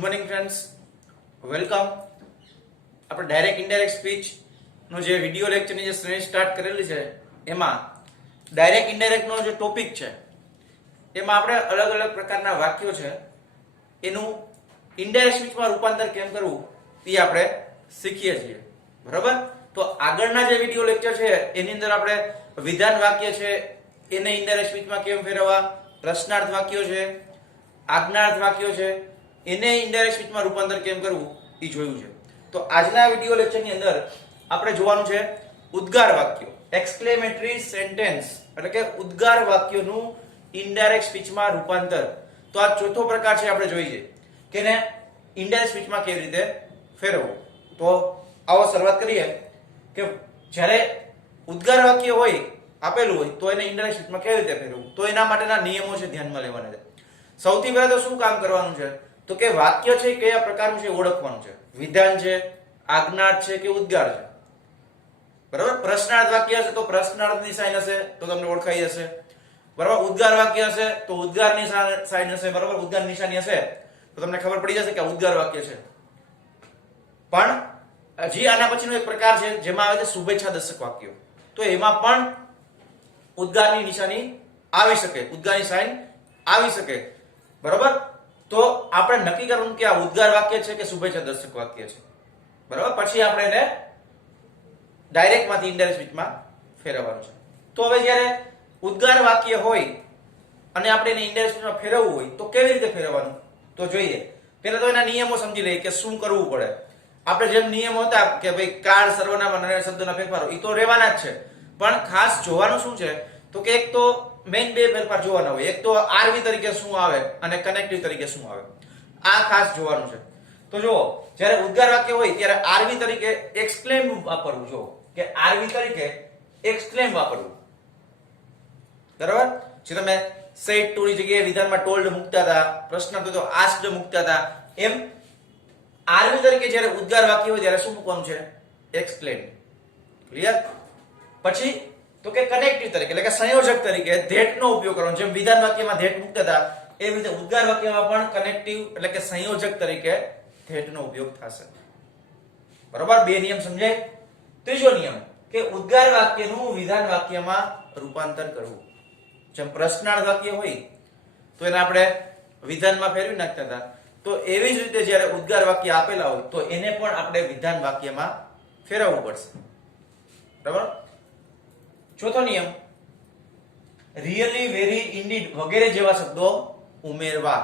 Good morning friends, welcome. આપણે direct indirect speech નો જે video લેક્ચરની જે શ્રેણી સ્ટાર્ટ કરેલી છે એમાં ડાયરેક્ટ ઇનડાયરેક્ટ નો જે ટોપિક છે એમાં આપણે અલગ અલગ પ્રકારના વાક્યો છે એનું ઇનડાયરેક્ટ સ્પીચમાં રૂપાંતર કેમ કરવું તે આપણે શીખીએ છીએ. બરાબર? તો આગળના જે વિડિયો લેક્ચર છે એની અંદર આપણે વિધાન વાક્ય છે એને ઇનડાયરેક્ટ સ્પીચમાં કેમ ફેરવવા, પ્રશ્નાર્થ વાક્યો છે, આજ્ઞાર્થ વાક્યો છે એને ઇનડાયરેક્ટ સ્પીચમાં રૂપાંતર કેમ કરવું એ જોયું છે. તો આજના વિડિયો લેક્ચરની અંદર આપણે જોવાનું છે ઉદ્ગાર વાક્યો, એક્સક્લેમેટરી સેન્ટેન્સ એટલે કે ઉદ્ગાર વાક્યોનું ઇનડાયરેક્ટ સ્પીચમાં રૂપાંતર. તો આ ચોથો પ્રકાર છે આપણે જોઈએ કે એને ઇનડાયરેક્ટ સ્પીચમાં કેવી રીતે ફેરવવું. તો આવો શરૂઆત કરીએ કે જ્યારે ઉદ્ગાર વાક્ય હોય આપેલું હોય તો એને ઇનડાયરેક્ટ સ્પીચમાં કેવી રીતે ફેરવવું. તો એના માટેના નિયમો છે ધ્યાનમાં લેવાના છે. સૌથી પહેલા તો શું કામ કરવાનું છે તો કે વાક્ય છે કયા પ્રકારનું છે ઓળખવાનું છે. વિધાન છે, આજ્ઞાર્થ છે કે ઉદ્ગાર છે. બરાબર? પ્રશ્નાર્થ વાક્ય હશે તો પ્રશ્નાર્થની સાઇન હશે તો તમને ઓળખાઈ જશે. બરાબર? ઉદ્ગાર વાક્ય હશે તો ઉદ્ગારની સાઇન હશે. બરાબર? ઉદ્ગાર નિશાની હશે તો તમને ખબર પડી જશે કે આ ઉદ્ગાર વાક્ય છે. પણ હજી આના પછીનો એક પ્રકાર છે જેમાં આવે છે શુભેચ્છા દર્શક વાક્યો. તો એમાં પણ ઉદ્ગારની નિશાની આવી શકે, ઉદ્ગારની સાઇન આવી શકે. બરાબર? તો આપણે નક્કી કરવાનું કે આ ઉદ્ગાર વાક્ય છે કે શુભેચ્છા દર્શક વાક્ય છે. બરાબર? પછી આપણે એને ડાયરેક્ટ માંથી ઇનડાયરેક્ટ સ્પીચમાં ફેરવવાનું છે. તો હવે જ્યારે ઉદ્ગાર વાક્ય હોય અને આપણે એને ઇનડાયરેક્ટ સ્પીચમાં ફેરવવું હોય તો કેવી રીતે ફેરવવાનું તો જોઈએ. પહેલા તો એના નિયમો સમજી લઈએ કે શું કરવું પડે. આપણે જેમ નિયમો હતા કે ભાઈ કાળ, સર્વનામ અને શબ્દના ફેરફારો એ તો રહેવાના જ છે, પણ ખાસ જોવાનું શું છે તો કે એક તો મેઇન બે ફેરફાર જોવાના હોય. એક તો આરવી તરીકે શું આવે અને કનેક્ટિવ તરીકે શું આવે, આ ખાસ જોવાનું છે. તો જુઓ, જ્યારે ઉદ્ગાર વાક્ય હોય ત્યારે આરવી તરીકે એક્સક્લેમ વાપરવું. જો કે આરવી તરીકે એક્સક્લેમ વાપરવું. બરાબર? જે તમે સેડ ટુ ની જગ્યાએ વિધાનમાં ટોલ્ડ મૂકતા હતા, પ્રશ્ન તો આસ્ક્ડ મૂકતા હતા, એમ આરવી તરીકે જ્યારે ઉદ્ગાર વાક્ય હોય ત્યારે શું મૂકવાનું છે? એક્સક્લેમ. ક્લિયર? પછી તો કે કનેક્ટિવ તરીકે એટલે કે સંયોજક તરીકે ધેટ નો ઉપયોગ કરવાનો. જેમ વિધાન વાક્યમાં ધેટ મૂકતા હતા એવી રીતે ઉદ્ગાર વાક્યમાં પણ કનેક્ટિવ એટલે કે સંયોજક તરીકે ધેટ નો ઉપયોગ થશે. બરોબર? બે નિયમ સમજાય. ત્રીજો નિયમ કે ઉદ્ગાર વાક્યનું વિધાન વાક્યમાં રૂપાંતર કરવું. જેમ પ્રશ્નાર્થ વાક્ય હોય તો એને આપણે વિધાનમાં ફેરવી નાખતા હતા, તો એવી જ રીતે જ્યારે ઉદ્ગાર વાક્ય આપેલા હોય તો એને પણ આપણે વિધાન વાક્યમાં ફેરવવું પડશે. બરાબર? ચોથો નિયમ રિયલી, વેરી, ઇન્ડીડ વગેરે જેવા શબ્દો ઉમેરવા.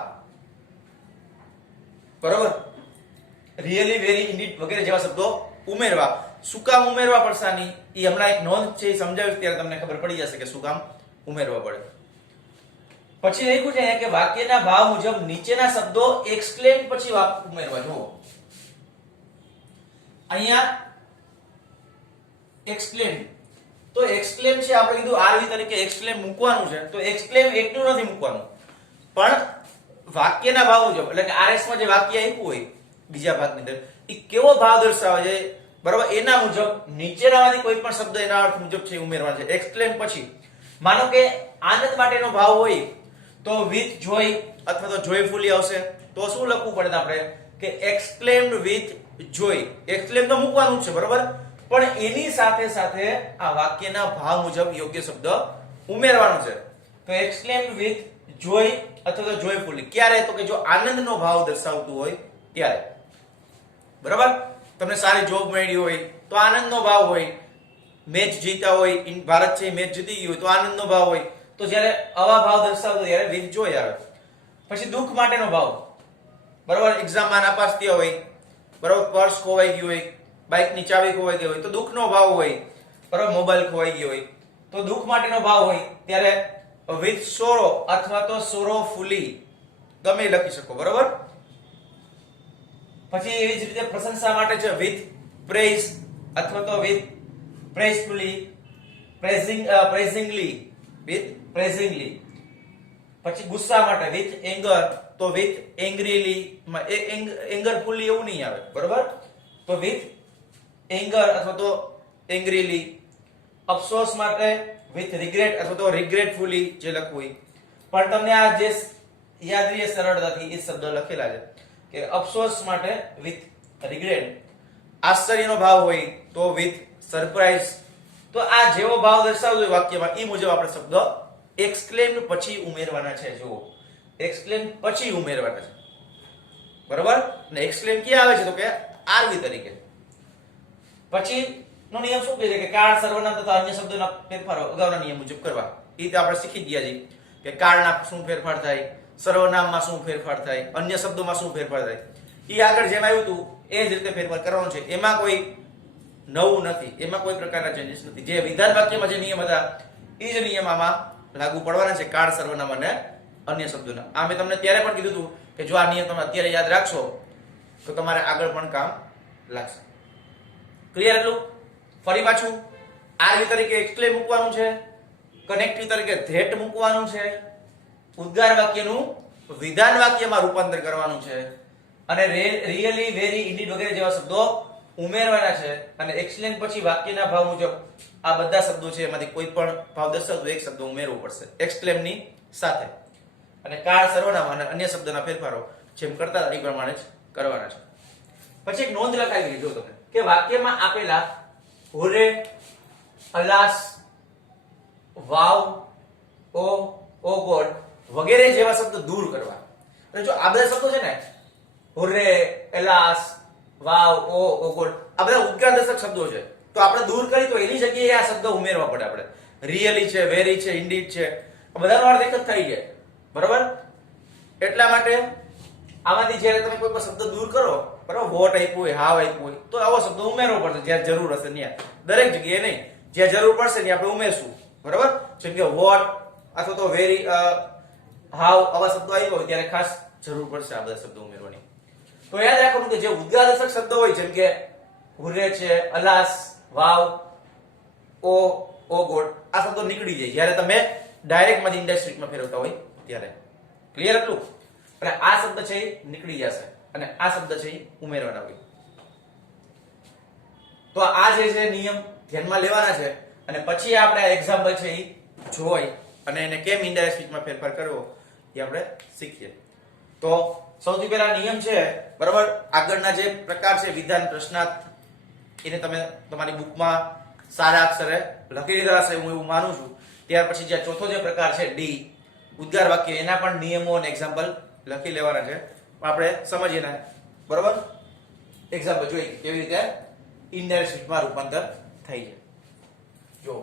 બરોબર? રિયલી, વેરી, ઇન્ડીડ વગેરે જેવા શબ્દો ઉમેરવા. શું કામ ઉમેરવા પડશે આની એ હમણાં એક નોંધ છે એ સમજાવીશ ત્યારે તમને ખબર પડી જશે કે શું કામ ઉમેરવા પડે. પછી લખ્યું છે કે વાક્યના ભાવ મુજબ નીચેના શબ્દો એક્સક્લેમ પછી ઉમેરવા. જુઓ અહીંયા એક્સક્લેમ, તો એક્સક્લેમ છે આપણે કીધું આરવી તરીકે એક્સક્લેમ મૂકવાનું છે. તો એક્સક્લેમ એકલું નથી મૂકવાનું, પણ વાક્યના ભાવ મુજબ એટલે કે આરએસ માં જે વાક્ય આપ્યું હોય બીજા ભાગની અંદર એ કેવો ભાવ દર્શાવે છે, બરાબર, એના મુજબ નીચેનામાંથી કોઈ પણ શબ્દ એના અર્થ મુજબ છે ઉમેરવાનો છે. એક્સક્લેમ પછી માનો કે આનંદ માટેનો ભાવ હોય તો વિથ જોય અથવા તો જોયફુલી આવશે. તો શું લખવું પડે આપણે કે એક્સક્લેમ્ડ વિથ જોય. એક્સક્લેમ તો મૂકવાનું જ છે, બરાબર, પણ એની સાથે સાથે આ વાક્યના ભાવ મુજબ યોગ્ય શબ્દ ઉમેરવાનો છે. તો એક્સક્લેમ્ડ વિથ જોય અથવા તો જોયફુલી. ક્યારે? તો કે જો આનંદનો ભાવ દર્શાવતું હોય ત્યારે. બરાબર? તમને સારી જોબ મળી હોય તો આનંદનો ભાવ હોય. મેચ જીતા હોય, ભારત છે મેચ જીતી ગઈ હોય તો આનંદનો ભાવ હોય. તો જ્યારે આવા ભાવ દર્શાવતો ત્યારે વિથ જોય આવે. પછી દુઃખ માટેનો ભાવ. બરાબર? એક્ઝામમાં નાપાસ થયા હોય, બરાબર, પર્સ ખોવાઈ ગયું હોય, બાઇકની ચાવી ખોવાઈ ગઈ હોય તો દુઃખનો ભાવ હોય. બરાબર? મોબાઈલ ખોવાઈ ગયો હોય તો દુઃખ માટેનો ભાવ હોય ત્યારે વિથ સોરો અથવા તો સોરોફુલી તમે લખી શકો. બરાબર? પછી એવી જ રીતે પ્રશંસા માટે છે વિથ પ્રેઝ અથવા તો વિથ પ્રેઝફુલી, પ્રેઝિંગલી, વિથ પ્રેઝિંગલી. પછી ગુસ્સા માટે વિથ એંગર તો વિથ એંગ્રીલી. એંગરફુલી એવું નહીં આવે. બરાબર? તો વિથ એંગર અથવા તો એંગ્રીલી. અફસોસ માટે વિથ રિગ્રેટ અથવા તો રિગ્રેટફુલી જે લખવું હોય. પણ તમને આ જે યાદ રહે સરળતાથી એ શબ્દ લખેલા છે. કે અફસોસ માટે વિથ રિગ્રેટ, આશ્ચર્યનો ભાવ હોય તો વિથ સરપ્રાઈઝ. તો આ જેવો ભાવ દર્શાવતો હોય વાક્યમાં એ મુજબ આપણે શબ્દ એક્સક્લેમ્ડ પછી ઉમેરવાના છે. જુઓ, એક્સક્લેમ્ડ પછી ઉમેરવાના છે, બરાબર. ને એક્સક્લેમ ક્યાં આવે છે તો કે આરવી તરીકે. પછી નો નિયમ શું કહે છે કે કાળ, સર્વનામ તથા અન્ય શબ્દોના ફેરફારો અગાઉના નિયમ મુજબ કરવા. એ રીતે આપણે શીખી ગયા છીએ કે કાળના શું ફેરફાર થાય, સર્વનામમાં શું ફેરફાર થાય, અન્ય શબ્દોમાં શું ફેરફાર થાય. એ આગળ જેમ આવ્યું હતું એ જ રીતે ફેરફાર કરવાનો છે. એમાં કોઈ નવું નથી, એમાં કોઈ પ્રકારના ચેન્જીસ નથી. જે વિધાન વાક્યમાં જે નિયમ હતા એ જ નિયમ આમાં લાગુ પડવાના છે, કાળ, સર્વનામ અને અન્ય શબ્દોના. આ મેં તમને ત્યારે પણ કીધું હતું કે જો આ નિયમ તમે અત્યારે યાદ રાખશો તો તમારે આગળ પણ કામ લાગશે. ક્લિયર? એટલું ફરી પાછું આરવી તરીકે એક્સક્લેમ મૂકવાનું છે, કનેક્ટિવ તરીકે ધેટ મૂકવાનું છે, ઉદ્ગાર વાક્યનું વિધાન વાક્યમાં રૂપાંતર કરવાનું છે, અને રિયલી, વેરી, ઇન્ડીડ વગેરે જેવા શબ્દો ઉમેરવાના છે. અને એક્સક્લેમ પછી વાક્યના ભાવ મુજબ આ બધા શબ્દો છે એમાંથી કોઈ પણ ભાવ દર્શાવતો એક શબ્દ ઉમેરવો પડશે એક્સક્લેમની સાથે. અને કાળ, સર્વનામ અને અન્ય શબ્દના ફેરફારો જેમ કરતા હતા એ પ્રમાણે જ કરવાના છે. પછી એક નોંધ લખાવી જો તમે કે વાક્યમાં આપેલા હુરે, અલાસ, વાવ, ઓ ગોડ વગેરે જેવા શબ્દો દૂર કરવા. અને જો આ બધા શબ્દો છે ને, હુરે, એલાસ, વાવ, ઓ ગોડ, આ બધા ઉદ્ગારદર્શક શબ્દો છે. તો આપણે દૂર કરી તો એની જગ્યાએ આ શબ્દો ઉમેરવા પડે. આપણે રિયલી છે, વેરી છે, ઇન્ડીડ છે, આ બધાનો અર્થ એક જ થઈ જાય, બરાબર. એટલા માટે આમાંથી જ્યારે તમે કોઈ પણ શબ્દ દૂર કરો, બરાબર, વોટ આપ્યું હોય, હાવ આપ્યું હોય, તો આવો શબ્દ ઉમેરવો પડશે જ્યાં જરૂર હશે ત્યાં. દરેક જગ્યાએ નહીં, જ્યાં જરૂર પડશે ત્યાં આપણે ઉમેરશું, બરાબર. જેમ કે વોટ અથવા તો વેરી, હાવ આવા શબ્દો આવ્યા હોય ત્યારે ખાસ જરૂર પડશે આ બધા શબ્દો ઉમેરવાની. તો યાદ રાખવાનું કે જે ઉદ્ગારદર્શક શબ્દો હોય જેમ કે હુરે છે, અલાસ, વાવ, ઓ ગોડ, આ શબ્દો નીકળી જાય જ્યારે તમે ડાયરેક્ટમાંથી ઇન્ડાયરેક્ટમાં ફેરવતા હોય ત્યારે. ક્લિયર? એટલું. એટલે આ શબ્દ છે એ નીકળી જશે અને આ શબ્દ છે એ ઉમેરવાના હોય. તો આ જે છે નિયમ ધ્યાનમાં લેવાના છે. અને પછી આપણે આ એક્ઝામ્પલ છે એ જોઈ અને એને કેમ ઇનડાયરેક્ટ સ્પીચમાં ફેરફાર કરવો એ આપણે શીખીએ. તો સૌથી પહેલા નિયમ છે, બરાબર, આગળના જે પ્રકાર છે વિધાન, પ્રશ્નાર્થ, એને તમે તમારી બુકમાં સારા અક્ષરે લખી લીધા હશે હું એવું માનું છું. ત્યાર પછી જે ચોથો જે પ્રકાર છે ડી, ઉદ્ગાર વાક્ય, એના પણ નિયમો અને એક્ઝામ્પલ લખી લેવાના છે. આપણે સમજીએ ને, બરાબર, એક્ઝામ્પલ જોઈએ કેવી રીતે ઇનડાયરેક્ટ સ્પીચમાં રૂપાંતર થઈ જાય. જો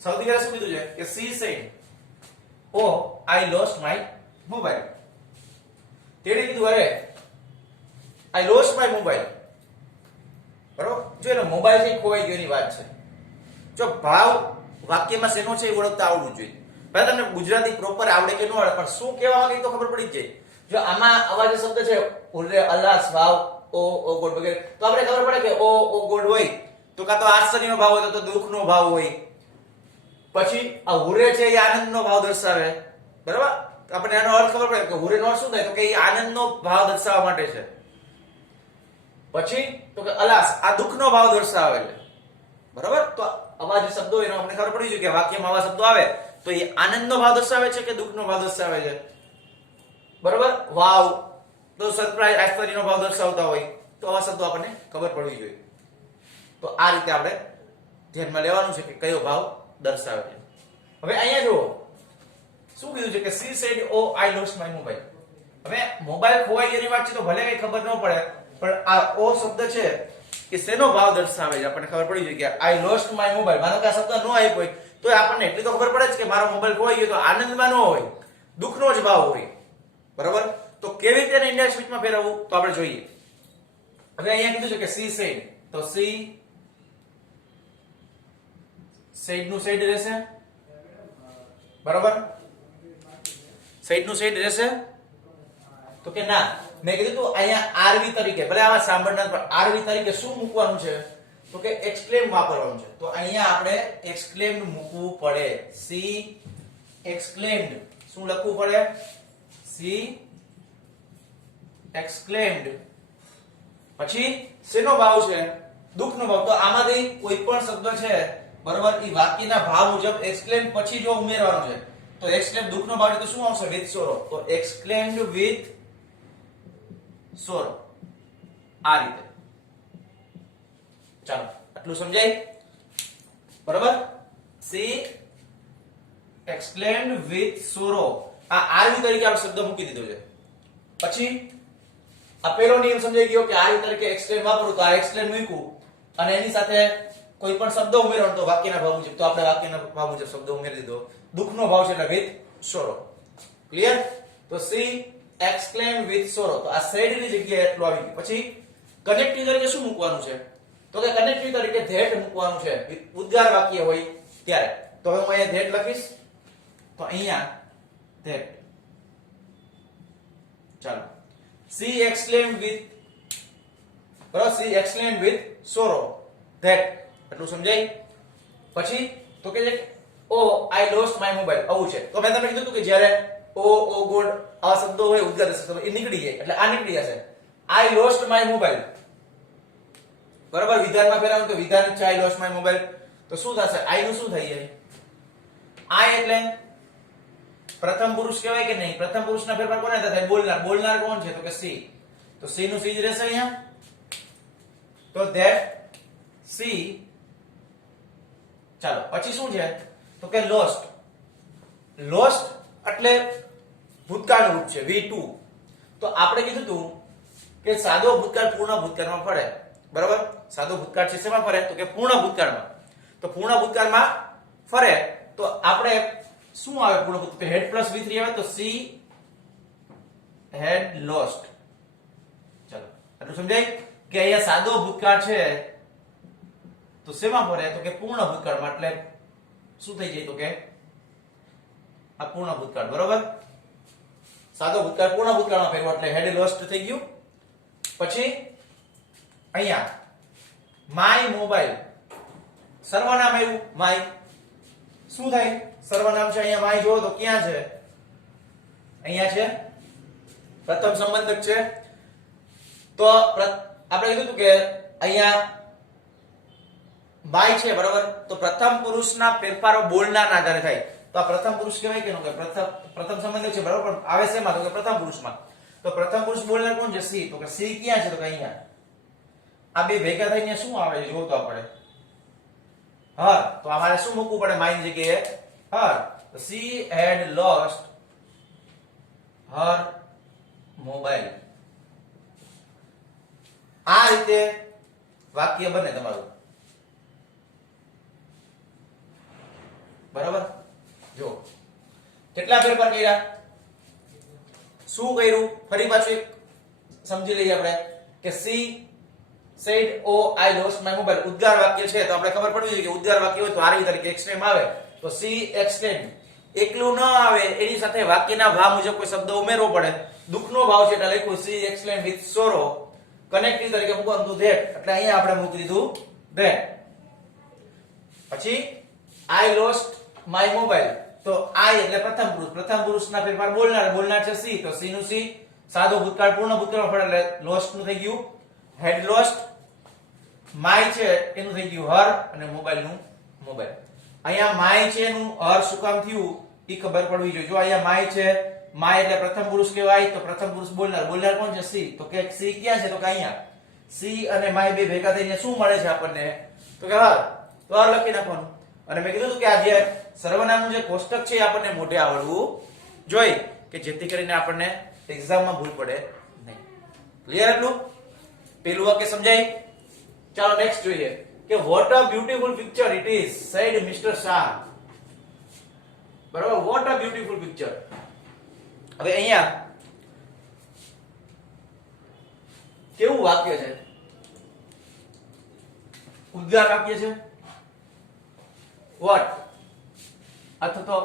સૌથી પહેલા શું કીધું છે કે she said, oh I lost my mobile. તેણે કીધું અરે આઈ લોસ્ટ માય મોબાઈલ, બરાબર. જો એનો મોબાઈલ છે ખોવાઈ ગયો એની વાત છે. જો ભાવ વાક્યમાં શેનો છે એ ઓળખતા આવડવું જોઈએ. ભલે તમને ગુજરાતી પ્રોપર આવડે કે ન આવડે પણ શું કહેવા માંગે તો ખબર પડી જ જાય. જો આમાં આવા જે શબ્દ છે ઉર્રે, અલાસ, વાવ, ઓ ગોડ વગેરે, તો આપણે ખબર પડે કે ઓ ગોડ હોય તો કાં તો આશ્ચર્યનો ભાવ હોય તો દુઃખનો ભાવ હોય. પછી આ હુરે છે એ આનંદનો ભાવ દર્શાવે, બરાબર. આપણે એનો અર્થ ખબર પડે કે હુરેનો અર્થ શું થાય તો કે એ આનંદનો ભાવ દર્શાવવા માટે છે. પછી તો કે અલાસ, આ દુઃખનો ભાવ દર્શાવે છે, બરાબર. તો આવા જે શબ્દો એનો આપણે ખબર પડી જાય કે વાક્યમાં આવા શબ્દો આવે તો એ આનંદનો ભાવ દર્શાવે છે કે દુઃખનો ભાવ દર્શાવે છે, બરાબર. વાવ તો સરપ્રાઈઝ, આશ્ચર્યનો ભાવ દર્શાવતા હોય તો આવા શબ્દો આપણને ખબર પડવી જોઈએ. તો આ રીતે આપણે ધ્યાનમાં લેવાનું છે કે કયો ભાવ દર્શાવે છે. હવે અહીંયા જુઓ શું કીધું છે કે she said, oh I lost my mobile. હવે મોબાઈલ ખોવાઈ ગયાની વાત છે તો ભલે કઈ ખબર ન પડે પણ આ ઓ શબ્દ છે કે શેનો ભાવ દર્શાવે છે આપણને ખબર પડી જોઈએ કે આઈ લોસ્ટ માય મોબાઈલ. માનો કે આ શબ્દ ન આવ્યો હોય તો આપણને એટલી તો ખબર પડે છે કે મારો મોબાઈલ ખોવાઈ ગયો, તો આનંદમાં ન હોય, દુઃખનો જ ભાવ હોય, બરાબર. તો કેવી રીતે ઇન્ડિયન સ્પીચમાં ફેરવવું તો આપણે જોઈએ. હવે અહીંયા કીધું છે કે સી સેડ, તો સી સેડ નું સેડ રહેશે, બરાબર. સેડ નું સેડ રહેશે તો કે ના, મેં કીધું તું અહીંયા આરવી તરીકે, ભલે આમાં સાંભળનાર પણ આરવી તરીકે શું મૂકવાનું છે તો કે એક્સક્લેમ વાપરવાનું છે. તો અહીંયા આપણે એક્સક્લેમ્ડ મૂકવું પડે. સી એક્સક્લેમ્ડ, શું લખવું પડે? C exclaimed. પછી શેનો ભાવ છે? દુઃખનો ભાવ. તો આમાંથી કોઈ પણ શબ્દ છે, બરાબર, એ વાક્યના ભાવ મુજબ એક્સક્લેમ પછી જો ઉમેરવાનો છે તો એક્સક્લેમ દુઃખનો ભાવ તો શું આવશે? With sorrow. તો એક્સક્લેમ્ડ વિથ સોરો. આ રીતે. ચાલો આટલું સમજાય? બરાબર? C explained with sorrow. આ આરવી તરીકે આપણે શબ્દ મૂકી દીધો છે. પછી આ પહેલો નિયમ સમજાઈ ગયો કે આરવી તરીકે એક્સપ્લેન વાપરું તો આ એક્સપ્લેન મૂક્યું અને એની સાથે કોઈ પણ શબ્દ ઉમેરવાનો તો વાક્યના ભાવ મુજબ, તો આપણે વાક્યના ભાવ મુજબ શબ્દ ઉમેરી દીધો. દુઃખનો ભાવ છે એટલે વિથ સોરો. ક્લિયર? તો સી એક્સપ્લેન વિથ સોરો. તો આ સેડ ની જગ્યાએ એટલું આવી ગયું. પછી કનેક્ટિવ તરીકે શું મૂકવાનું છે? તો કે કનેક્ટિવ તરીકે ધેટ મૂકવાનું છે. ઉદ્ગાર વાક્ય હોય ત્યારે. તો હવે હું અહીંયા ધેટ લખીશ. તો અહીંયા ધેટ. ચાલો. સી એક્સપ્લેન વિથ, બરાબર? C explain with sorrow that. એટલું સમજાય? પછી તો કે ઓ આઈ લોસ્ટ માય મોબાઈલ. આવું છે. તો મેં તમને કીધું હતું કે જ્યારે ઓ ગોડ આવા શબ્દો હોય ઉદ્ગાર શબ્દો એ નીકળી જાય એટલે આ નીકળી જશે. આઈ લોસ્ટ માય મોબાઈલ. બરાબર? વિધાનમાં ફેરવવાનું તો વિધાન છે આઈ લોસ્ટ માય મોબાઈલ. તો શું થશે? આઈ નું શું થઈ જાય? આઈ એટલે પ્રથમ પુરુષ કહેવાય કે નહીં? પ્રથમ પુરુષના ફેરફાર કોને થાય? બોલનાર. બોલનાર કોણ છે? તો કે સી. તો સી નું સી જ રહેશે અહીંયા. તો ધેટ સી. ચાલો પછી શું છે? તો કે લોસ્ટ. લોસ્ટ એટલે ભૂતકાળનું રૂપ છે V2. તો આપણે કીધું હતું કે સાદો ભૂતકાળ પૂર્ણ ભૂતકાળમાં ફરે. બરાબર? સાદો ભૂતકાળ છે શેમાં ફરે? તો કે પૂર્ણ ભૂતકાળમાં. તો પૂર્ણ ભૂતકાળમાં ફરે તો આપણે શું આવે? પૂર્ણ ભૂતકાળ હેડ પ્લસ V3 આવે તો સી હેડ લોસ્ટ. ચાલો આટલું સમજાય કે અહીંયા સાદો ભૂતકાળ છે તો શેમાં ફરે? તો કે પૂર્ણ ભૂતકાળમાં. એટલે શું થઈ જાય? તો કે આ પૂર્ણ ભૂતકાળ. બરોબર? સાદો ભૂતકાળ પૂર્ણ ભૂતકાળમાં ફેરવો એટલે હેડ લોસ્ટ થઈ ગયું. પછી અહીંયા માય મોબાઈલ સર્વનામ આવ્યું. માય શું થાય? સર્વનામ છે. અહીંયા માય જોવો તો ક્યાં છે? અહીંયા છે. પ્રથમ સંબંધક છે. તો આપણે કીધું હતું કે અહીંયા માય છે. બરાબર? તો પ્રથમ પુરુષના ફેરફારો બોલનારના આધારે થાય. તો આ પ્રથમ પુરુષ કહેવાય કે ન કહેવાય? પ્રથમ સંબંધક છે. બરાબર? પણ આવે શેમાં? તો કે પ્રથમ પુરુષમાં. તો પ્રથમ પુરુષ બોલનાર કોણ છે? સી. તો કે સી ક્યાં છે? તો કે અહીંયા. આ બે ભેગા થઈને શું આવે છે? જોતો આપણે હર. તો અમારે શું મૂકવું પડે? માય ની જગ્યાએ હર. તો she had lost her mobile. આ રીતે વાક્ય બને તમારું. બરાબર? જો કેટલા ફેરફાર કર્યા, શું કર્યું, ફરી પાછું એક સમજી લઈએ આપણે કે C said oh I lost my mobile. ઉદ્ગાર વાક્ય છે તો આપણે ખબર પડવી જોઈએ કે ઉદ્ગાર વાક્ય હોય તો આરવી તરીકે એક્સપ્લેન આવે. તો સી એક્સપ્લેન એકલું ન આવે, એની સાથે વાક્યના ભાવ મુજબ કોઈ શબ્દ ઉમેરવો પડે. દુઃખનો ભાવ છે એટલે લખ્યું C explain with sorrow. Connective તરીકે મૂકવાનું ધેટ એટલે અહીંયા આપણે મૂકી દીધું ધેટ. પછી I lost my mobile. તો I એટલે પ્રથમ પુરુષ. પ્રથમ પુરુષના ફેરફાર બોલનાર. બોલનાર છે સી. તો સી નું સી. સાદો ભૂતકાળ પૂર્ણ ભૂતકાળમાં ફરે એટલે લોસ્ટ નું થઈ ગયું હેડ લોસ્ટ. માય છે એનું થઈ ગયું હર અને મોબાઈલ નું મોબાઈલ. અહીંયા માય છે એનું હર શું કામ થયું એ ખબર પડવી જોઈએ. જો અહીંયા માય છે, માય એટલે પ્રથમ પુરુષ કહેવાય તો પ્રથમ પુરુષ બોલનાર. બોલનાર કોણ છે? સી. તો કે સી ક્યાં છે? તો કે અહીંયા. સી અને માય બે ભેગા થઈને શું મળે છે આપણને? તો કે હર. તો હર લખી નાખવાનું. અને મેં કીધું કે આ જે સર્વનામનું જે કોષ્ટક છે એ આપણને મોઢે આવડવું જોઈએ કે જેથી કરીને આપણને એક્ઝામમાં ભૂલ પડે નહીં. ક્લિયર એટલું? પેલું વાક્ય સમજાય? ચાલો નેક્સ્ટ જોઈએ કે what a beautiful picture it is said Mr. Shah. બરાબર? what a beautiful picture. હવે અહીંયા કેવું વાક્ય છે? ઉદ્ગાર વાક્ય છે. what અથવા તો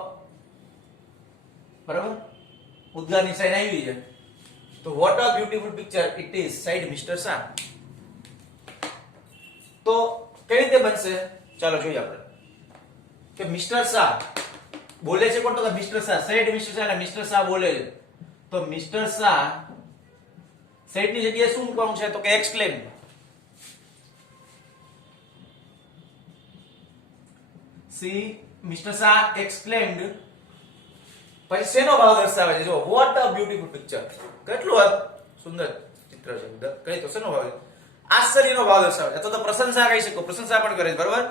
બરાબર ઉદ્ગારની સાઈન આવી છે. તો what a beautiful picture it is said Mr. Shah. તો કઈ રીતે બનશે? ચાલો જોઈએ આપણે કે મિસ્ટર શાહ બોલે છે કોણ? તો કે mister Shah. said Mr. Shah એટલે મિસ્ટર શાહ બોલે છે. તો મિસ્ટર શાહ said ની જગ્યાએ શું મૂકવાનું છે? તો કે explain. See Mr. Shah explained. પછી શેનો ભાવ દર્શાવે છે? જો what a beautiful picture. કેટલું સુંદર ચિત્ર વિચિત્ર છે કઈ તો શેનો ભાવ આશ્ચર્યનો ભાવ દર્શાવે અથવા તો પ્રશંસા કહી શકો પ્રશંસા પણ કરે બરાબર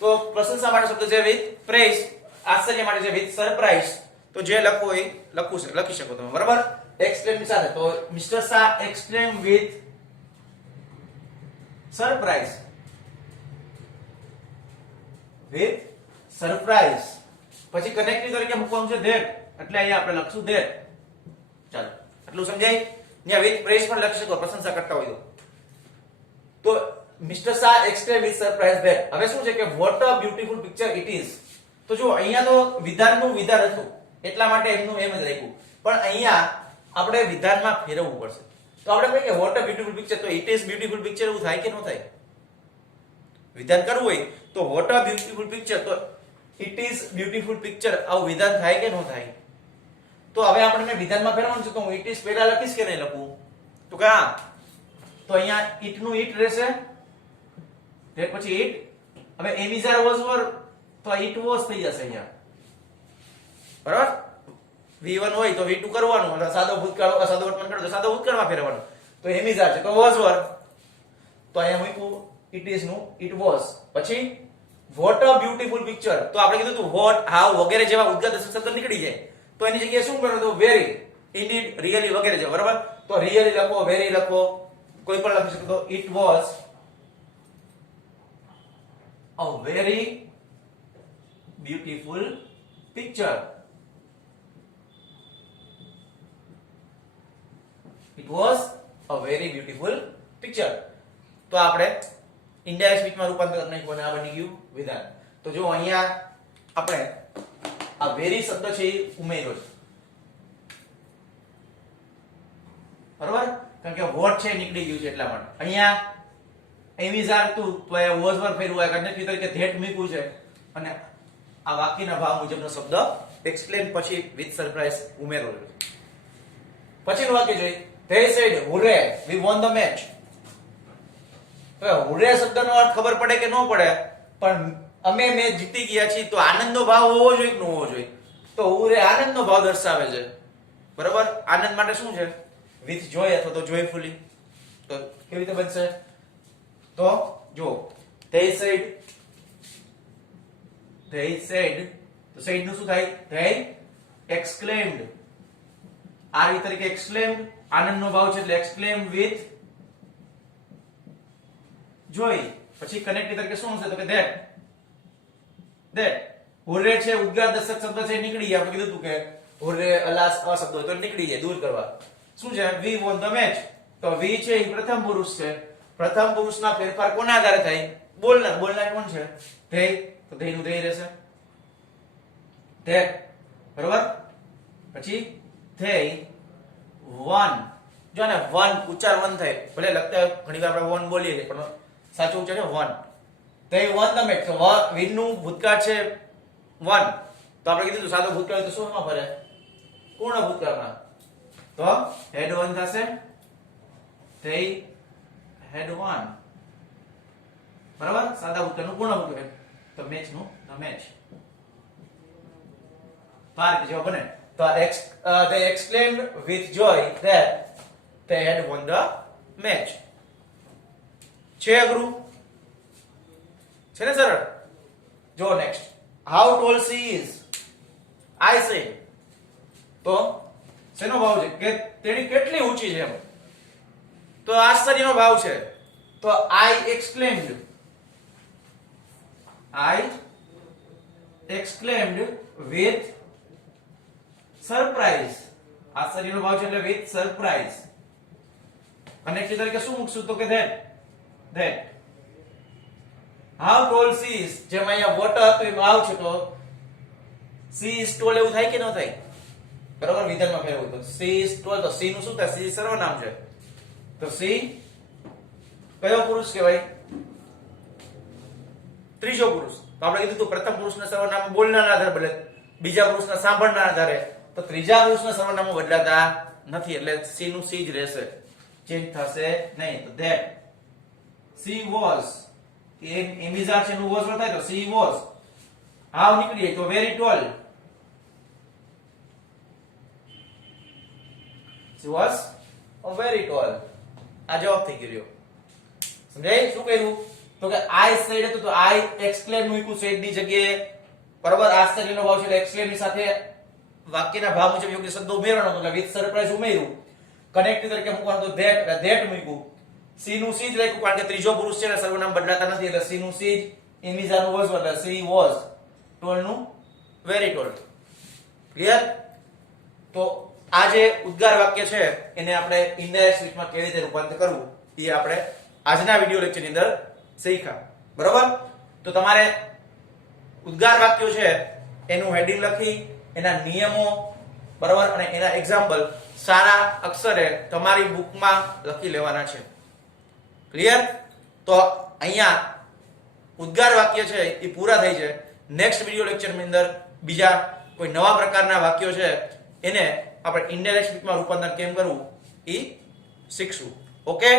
તો પ્રશંસા માટે શબ્દ છે વિથ પ્રેઝ આશ્ચર્ય માટે છે વિથ સરપ્રાઈઝ તો જે લખવું હોય લખી શકો તમે બરાબર એક્સક્લેમ ની સાથે તો mister Shah exclaim with surprise with surprise પછી કનેક્ટિવ તરીકે મૂકવાનું છે ધેટ એટલે અહીંયા આપણે લખશું ધેટ ચાલો આટલું સમજાય ત્યાં વિથ પ્રેઝ પણ લખી શકો પ્રશંસા કરતા હોય તો mister Shah exclaim with surprise that હવે શું છે કે what a beautiful picture it is તો જો અહીંયા તો વિધાનનું વિધાન હતું એટલા માટે એમનું એમ જ રાખ્યું પણ અહીંયા આપણે વિધાનમાં ફેરવવું પડશે તો આપણે કહીએ કે વોટ અ બ્યુટીફુલ પિક્ચર તો ઇટ ઇઝ બ્યુટીફુલ પિક્ચર એવું થાય કે ન થાય વિધાન કરવું હોય તો વોટ અ બ્યુટીફુલ પિક્ચર તો ઇટ ઇઝ બ્યુટીફુલ પિક્ચર આવું વિધાન થાય કે ન થાય તો હવે આપણને વિધાનમાં ફેરવવાનું છે તો હું ઇટ ઇઝ પહેલા લખીશ કે નહીં લખું તો કે હા તો અહીંયા ઇટ નું ઇટ રહેશે તે પછી ઇટ હવે એમિઝાર વોઝ વર તો ઇટ વોઝ થઈ જશે અહીંયા બરાબર v1 હોય તો v2 કરવાનું એટલે સાદો ભૂતકાળ અસાદો વર્તમાન કરો તો સાદો ભૂતકાળમાં ફેરવવાનું તો એમિઝાર છે તો વોઝ વર તો અહીંયા મૂક્યું ઇટ ઇઝ નું ઇટ વોઝ પછી વોટ અ બ્યુટીફુલ પિક્ચર તો આપણે કીધું હતું વોટ હાઉ વગેરે જેવા ઉદ્ગાર શબ્દ નીકળી જાય તો એની જગ્યાએ શું કરવાનું તો વેરી ઇન્ડીડ રિયલી વગેરે છે બરાબર તો રિયલી લખો વેરી લખો કોઈ પણ લખી શકો તો it was a very beautiful picture It was a very beautiful picture. તો આપણે ઇનડાયરેક્ટ સ્પીચમાં રૂપાંતર કરી નાખ્યું અને આ બની ગયું વિધાન તો જો અહીંયા આપણે આ વેરી શબ્દ છે એ ઉમેર્યો છે બરાબર કારણ કે વોટ છે નીકળી ગયું છે એટલા માટે અહીંયા એમિઝાર તું તો એ વોઝ પર ફેરવું આ કનેક્ટિવ તરીકે ધેટ મૂક્યું છે અને આ વાક્યના ભાવ મુજબનો શબ્દ એક્સપ્લેન પછી વિથ સરપ્રાઈઝ ઉમેર્યો છે પછીનું વાક્ય જોઈએ they said hooray we won the match તો હુરે શબ્દનો અર્થ ખબર પડે કે ન પડે પણ અમે મેચ જીતી ગયા છીએ તો આનંદનો ભાવ હોવો જોઈએ કે ન હોવો જોઈએ તો હુરે આનંદનો ભાવ દર્શાવે છે બરાબર આનંદ માટે શું છે વિથ જોય અથવા તો જોયફુલી તો કેવી રીતે બનશે તો જો they said તો said નું શું થાય they exclaimed આ રીતે તરીકે exclaimed આનંદનો ભાવ છે એટલે exclaim with joy પછી કનેક્ટિવ તરીકે શું હશે તો કે that હુરે છે ઉદ્ગાર દર્શક શબ્દ છે નીકળી ગયા આપણે કીધું હતું કે હુરે અલાસ આ શબ્દ હોય તો નીકળી જાય દૂર કરવા શું છે we won the match તો we છે એ પ્રથમ પુરુષ છે પ્રથમ પુરુષના ફેરફાર કોના આધારે થાય બોલનાર કોણ છે they તો they નું they રહેશે that બરોબર પછી they won જો ને વન ઉચ્ચાર વન થાય ભલે લખતા ઘણીવાર આપણે વન બોલીએ છીએ પણ સાચું ઉચ્ચાર છે one they won the match તો વિન નું ભૂતકાળ છે વન તો આપણે કીધું સાદો ભૂતકાળ તો શું માં ફરે પૂર્ણ ભૂતકાળમાં તો had won થશે they had won બરાબર સાદા ભૂતકાળનું પૂર્ણ ભૂતકાળ તો મેચ નું the match પાર જવાબ બને તો they exclaimed with joy that they had won the match છે અઘરું છે ને સરળ જો next how tall she is I say તો શેનો ભાવ છે કે તેણી કેટલી ઊંચી છે એમ તો આશ્ચર્યનો ભાવ છે તો I exclaimed with સરપ્રાઈઝ આશ્ચર્યનો ભાવ છે એટલે વિથ સરપ્રાઈઝ કનેક્ટિવ તરીકે શું મૂકશું તો કે that how tall she is જેમ અહીંયા વોટર તો એમાં આવ છે તો she is tall એવું થાય કે ન થાય બરાબર વિધાનમાં ફેરવું તો she is tall તો she નું શું થાય she સર્વનામ છે તો she કયો પુરુષ કહેવાય ત્રીજો પુરુષ તો આપણે કીધું તો પ્રથમ પુરુષના સર્વનામ બોલનારના આધારે બદલે બીજા પુરુષના સાંભળના આધારે તો ત્રીજા પુરુષના સર્વનામો બદલાતા નથી એટલે સી નું સી જ રહેશે ચેન્જ થશે નહીં તો that she was એમિઝાર છે નું was થાય તો she was હાવ નીકળી જાય તો very tall she was a very tall આ જવાબ થઈ ગયો. સમજાય શું કર્યું? તો કે I said હતું તો I exclaim મૂક્યું said ની જગ્યાએ. બરાબર, આશ્ચર્યનો ભાવ છે એટલે exclaim ની સાથે વાક્યના ભાવ મુજબ યોગ્ય શબ્દ ઉમેરવાનો એટલે with surprise ઉમેર્યું. કનેક્ટ તરીકે મૂકવાનું તો that મૂક્યું. she નું she જ રાખ્યું કારણ કે ત્રીજો પુરુષ છે એટલે સર્વનામ બદલાતા નથી એટલે she નું she જ, ઇમિજા નું was એટલે she was, told નું very told. ક્લિયર? તો આ જે ઉદ્ગાર વાક્ય છે એને આપણે ઇનડાયરેક્ટ સ્પીચમાં કેવી રીતે રૂપાંતર કરવું એ આપણે આજના વિડિયો લેક્ચરની અંદર શીખ્યા. બરોબર? તો તમારે ઉદ્ગાર વાક્યો છે એનું હેડિંગ લખી એના નિયમો બરોબર અને એના એક્ઝામ્પલ સારા અક્ષરે તમારી બુકમાં લખી લેવાના છે. ક્લિયર? તો અહીંયા ઉદ્ગાર વાક્ય છે એ પૂરા થઈ છે. નેક્સ્ટ વિડિયો લેક્ચરની અંદર બીજા કોઈ નવા પ્રકારના વાક્યો છે એને આપણે ઇનડાયરેક્ટ સ્પીચમાં રૂપાંતર કેમ કરવું એ શીખશું. Okay,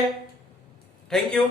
thank you.